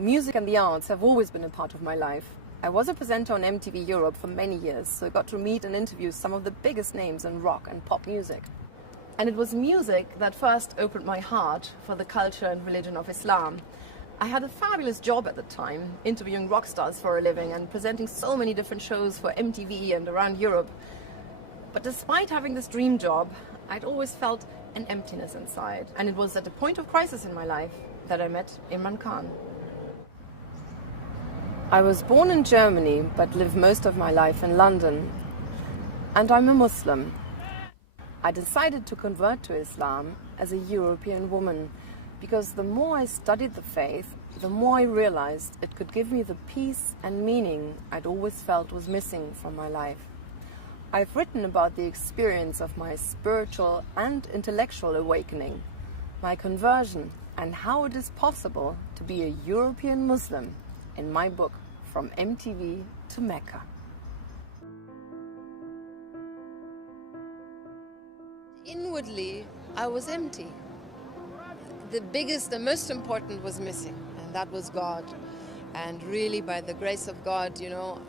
Music and the arts have always been a part of my life. I was a presenter on MTV Europe for many years, so I got to meet and interview some of the biggest names in rock and pop music. And it was music that first opened my heart for the culture and religion of Islam. I had a fabulous job at the time, interviewing rock stars for a living and presenting so many different shows for MTV and around Europe. But despite having this dream job, I'd always felt an emptiness inside. And it was at a point of crisis in my life that I met Imran Khan. I was born in Germany, but lived most of my life in London. And I'm a Muslim. I decided to convert to Islam as a European woman, because the more I studied the faith, the more I realized it could give me the peace and meaning I'd always felt was missing from my life. I've written about the experience of my spiritual and intellectual awakening, my conversion, and how it is possible to be a European Muslim in my book, From MTV to Mecca. Inwardly, I was empty. The most important was missing, and that was God. And really, by the grace of God,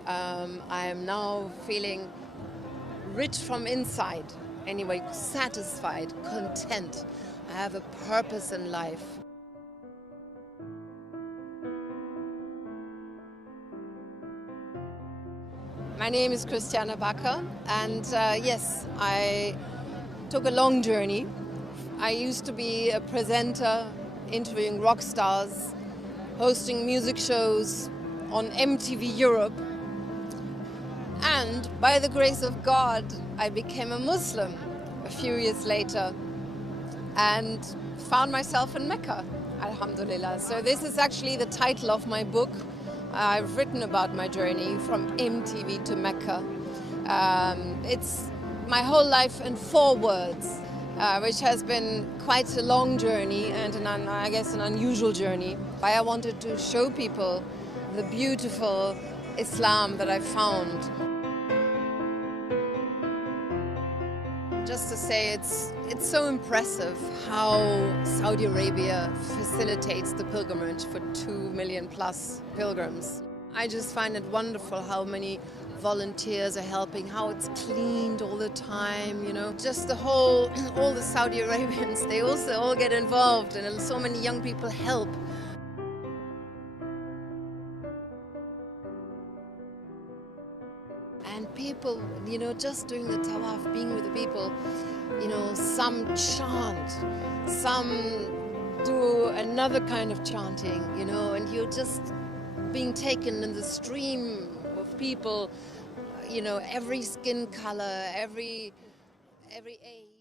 I am now feeling rich from inside. Anyway, satisfied, content. I have a purpose in life. My name is Kristiane, and yes, I took a long journey. I used to be a presenter, interviewing rock stars, hosting music shows on MTV Europe. And by the grace of God, I became a Muslim a few years later and found myself in Mecca, alhamdulillah. So this is actually the title of my book. I've written about my journey from MTV to Mecca. It's my whole life in 4 words, which has been quite a long journey and I guess an unusual journey. But I wanted to show people the beautiful Islam that I found. Just to say, it's so impressive how Saudi Arabia facilitates the pilgrimage for 2 million plus pilgrims. I just find it wonderful how many volunteers are helping, how it's cleaned all the time, Just all the Saudi Arabians, they also all get involved and so many young people help. And people, just doing the tawaf, being with the people, some chant, some do another kind of chanting, and you're just being taken in the stream of people, every skin color, every age.